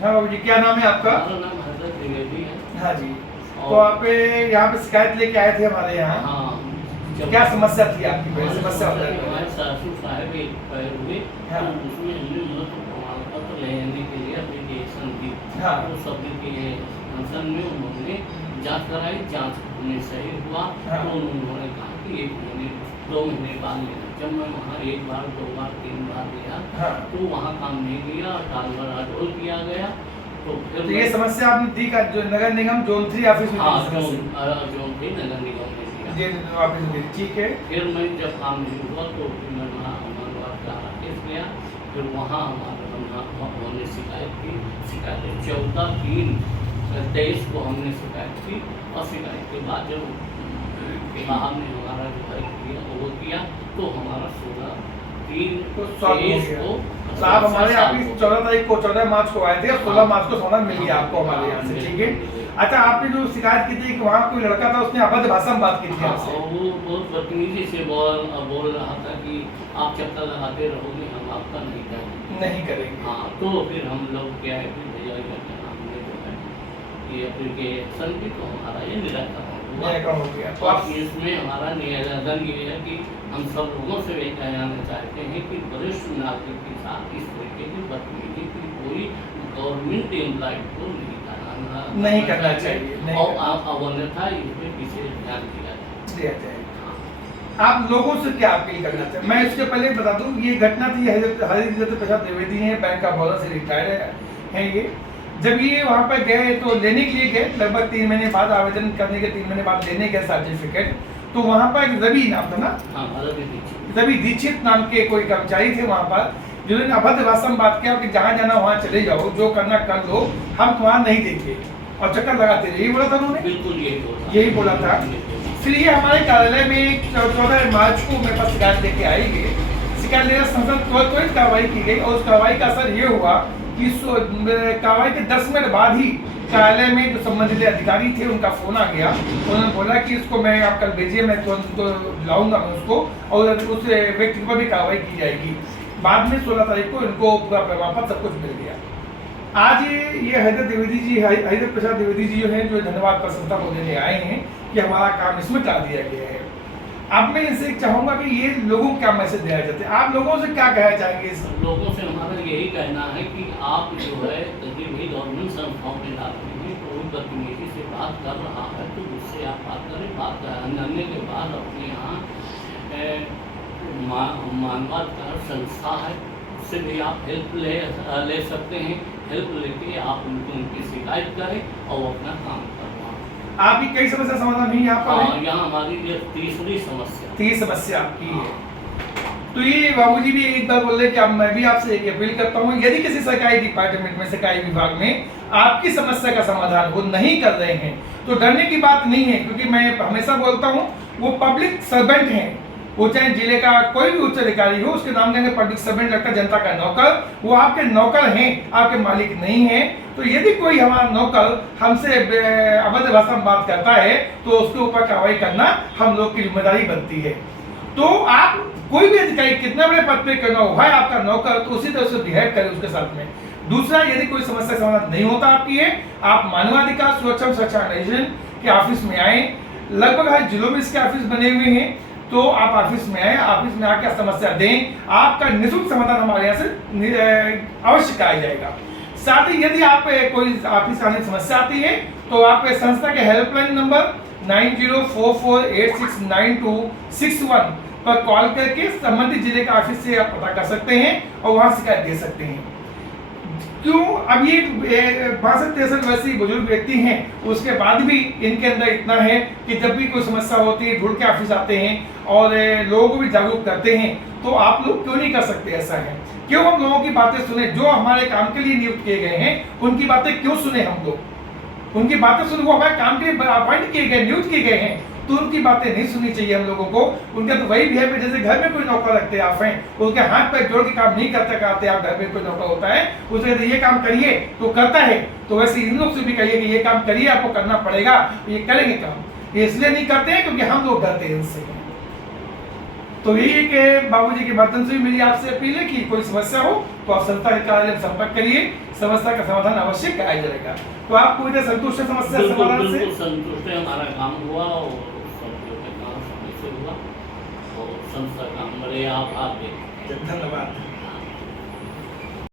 हाँ बाबू जी, क्या नाम है आपका? हमारा नाम हजरत द्विवेदी है। हाँ जी। तो आप यहाँ पे शिकायत लेके आए थे हमारे यहाँ। हाँ, क्या समस्या थी आपकी? पहले हमारी समस्या समस्या बताइए। हमारे सासू साहब एक्सपायर हुए, हाँ। तो उसमें हमने मृत प्रमाण पत्र लेने के लिए एप्लीकेशन दी। हाँ। तो सभी के फंक्शन में उन्होंने जांच कराई, जांच में सही हुआ। हाँ। तो उन्होंने कहा कि 1 महीने 2 महीने बाद लेना। जब मैं वहाँ 1 बार 2 बार 3 बार गया, हाँ। तो वहाँ काम नहीं किया, टालमर अडोल किया गया। तो फिर ये समस्या आपने दी का जो नगर निगम जोन 3 ऑफिस में? हाँ, दी जो समस्या? भी नगर निगम ने दिया। जी ऑफिस में दी, ठीक है। फिर मैं जब काम नहीं हुआ तो फिर मैं वहाँ अमरवाद का ऑफिस गया। फिर वहाँ हमने शिकायत की। शिकायत 14/3/23 को हमने शिकायत की, और शिकायत के बाद जब साहब ने हमारा जो है किया वो किया, तो हमारा 16/3/23 को आप हमारे ऑफिस 14 तारीख को 14 मार्च को आए थे और 16 मार्च को समाधान मिल गया आपको हमारे यहाँ से, ठीक है। अच्छा, आपने जो शिकायत की थी कि वहाँ कोई लड़का था, उसने अभद्र भाषा में बात की थी आपसे? वो बहुत बदतमीजी से बोल रहा था कि आप चक्कर लगाते रहोगे, हम आपका नहीं करेंगे। हाँ, तो फिर हम लोग क्या है कि भैया हमने जो है ये एप्लीकेशन की, तो हमारा ये निराकरण हो गया। तो आप इसमें हमारा निवेदन ये है कि हम सब लोगों से ये कहना चाहते हैं कि वरिष्ठ नागरिक के साथ इस तरीके की बदतमीजी की कोई गवर्नमेंट एम्प्लॉय को नहीं करना चाहिए, और अन्यथा इसमें पीछे ध्यान दिया जाए। आप लोगों से क्या अपील करना चाहिए? मैं इसके पहले बता दूं, ये घटना थी हरिदत्त प्रसाद द्विवेदी हैं, बैंक ऑफ बड़ौदा से रिटायर्ड हैं ये। जब ये वहाँ पर गए तो लेने के लिए गए, लगभग 3 महीने बाद, आवेदन करने के 3 महीने बाद लेने गए सर्टिफिकेट। तो वहाँ पर एक रवि नाम था ना, रवि दीक्षित नाम के कोई कर्मचारी थे वहाँ पर, जिन्होंने अभद्र भाषा में बात किया कि जहाँ जाना वहाँ चले जाओ, जो करना कर लो, हम तुम्हारा नहीं देंगे, और चक्कर लगाते रहे। यही बोला था उन्होंने? बिल्कुल यही बोला था। फिर ये हमारे कार्यालय में 14 मार्च को मेरे पास शिकायत लेके आई गई। शिकायत लेकर संसद त्वरित कार्रवाई की गई, और उस कार्रवाई का असर ये हुआ कि कार्रवाई के 10 मिनट बाद ही कार्यालय में जो संबंधित अधिकारी थे उनका फोन आ गया। उन्होंने बोला कि इसको मैं आप कल भेजिए, मैं तुरंत लाऊंगा मैं उसको, और उस व्यक्ति पर भी कार्रवाई की जाएगी। बाद में 16 तारीख को इनको पूरा प्रमाण पत्र सब कुछ मिल गया। आज ये हरिदत्त प्रसाद द्विवेदी जी जो हैं, जो धन्यवाद प्रशंसा को देने आए हैं कि हमारा काम इसमें टाल दिया गया है। अब मैं इनसे चाहूंगा कि ये लोगों को क्या मैसेज दिया जाता है, आप लोगों से क्या कहना चाहेंगे? लोगों से हमारा यही कहना है कि आप जो है कहीं भी गवर्नमेंट संस्थाओं में जाते हैं, कोई बदतमीजी से बात कर रहा है तो उससे आप बात करें। बात करने के बाद अपने यहाँ मानवाधिकार संस्था है, उससे भी आप हेल्प ले सकते हैं। हेल्प लेके आप उनकी शिकायत करें और अपना काम करवाएं। आपकी कई समस्या समाधान नहीं है आपका? हाँ, यहाँ हमारी ये तीसरी समस्या आपकी है। तो ये बाबूजी भी एक बार बोल रहे कि अब मैं भी आपसे एक अपील करता हूँ, यदि किसी सरकारी डिपार्टमेंट में, सरकारी विभाग में आपकी समस्या का समाधान वो नहीं कर रहे हैं, तो डरने की बात नहीं है, क्योंकि मैं हमेशा बोलता हूँ वो पब्लिक सर्वेंट हैं। वो चाहे जिले का कोई भी उच्च अधिकारी हो, उसके नाम देंगे पब्लिक सर्वेंट, लगता जनता का नौकर। वो आपके नौकर हैं, आपके मालिक नहीं है। तो यदि कोई हमारा नौकर हमसे अभद्र भाषा में बात करता है तो उसके ऊपर कार्रवाई करना हम लोग की जिम्मेदारी बनती है। तो आप कोई भी अधिकारी कितना बड़े पद पे करना हो, भाई आपका नौकर, तो उसी तरह से बिहेव करें उसके साथ में। दूसरा, यदि कोई समस्या समाधान नहीं होता आपकी है, आप मानवाधिकार सुरक्षा ऑर्गेनाइजेशन के ऑफिस में आए। लगभग हर जिलों में इसके ऑफिस बने हुए हैं, तो आप ऑफिस में आए, ऑफिस में आकर समस्या दें, आपका निःशुल्क समाधान हमारे यहाँ से अवश्य किया जाएगा। साथ ही यदि आप कोई ऑफिस आने की समस्या आती है तो आप संस्था के हेल्पलाइन नंबर 9044869261 पर कॉल करके संबंधित जिले के ऑफिस से आप पता कर सकते हैं और वहां शिकायत दे सकते हैं। क्यों? अब ये 62-63 वर्षीय बुजुर्ग व्यक्ति हैं, उसके बाद भी इनके अंदर इतना है कि जब भी कोई समस्या होती है ढूंढ के ऑफिस आते हैं और लोगों को भी जागरूक करते हैं। तो आप लोग क्यों नहीं कर सकते? ऐसा है, क्यों हम लोगों की बातें सुने? जो हमारे काम के लिए नियुक्त किए गए हैं उनकी बातें क्यों सुने हम लोग? उनकी बातें सुने, वो हमारे काम के लिए अपॉइंट किए गए, नियुक्त किए गए हैं, तो उनकी बातें नहीं सुननी चाहिए हम लोगों को। उनका तो वही बिहेव है जैसे घर में कोई नौकर रखते हैं आप हैं, उसके हाथ पैर जोड़ के काम नहीं करते आप घर में कोई नौकर होता है, उसे ये काम करिए तो करता है। तो वैसे इन लोग से भी कहिए कि ये काम करिए, आपको करना पड़ेगा, ये करेंगे काम। ये इसलिए नहीं करते हैं क्योंकि हम लोग डरते हैं इनसे। तो यही कि बाबूजी के माध्यम से भी मेरी आपसे अपील है कि कोई समस्या हो तो आप संस्था के कार्यालय में संपर्क करिए, समस्या का समाधान अवश्य किया जाएगा। तो आप पूरी तरह संतुष्ट है समस्या बिल्कुल समाधान से? बिल्कुल संतुष्ट है, हमारा काम हुआ और सब जो है काम समय से हुआ और संस्था काम बड़े आभार व्यक्त धन्यवाद।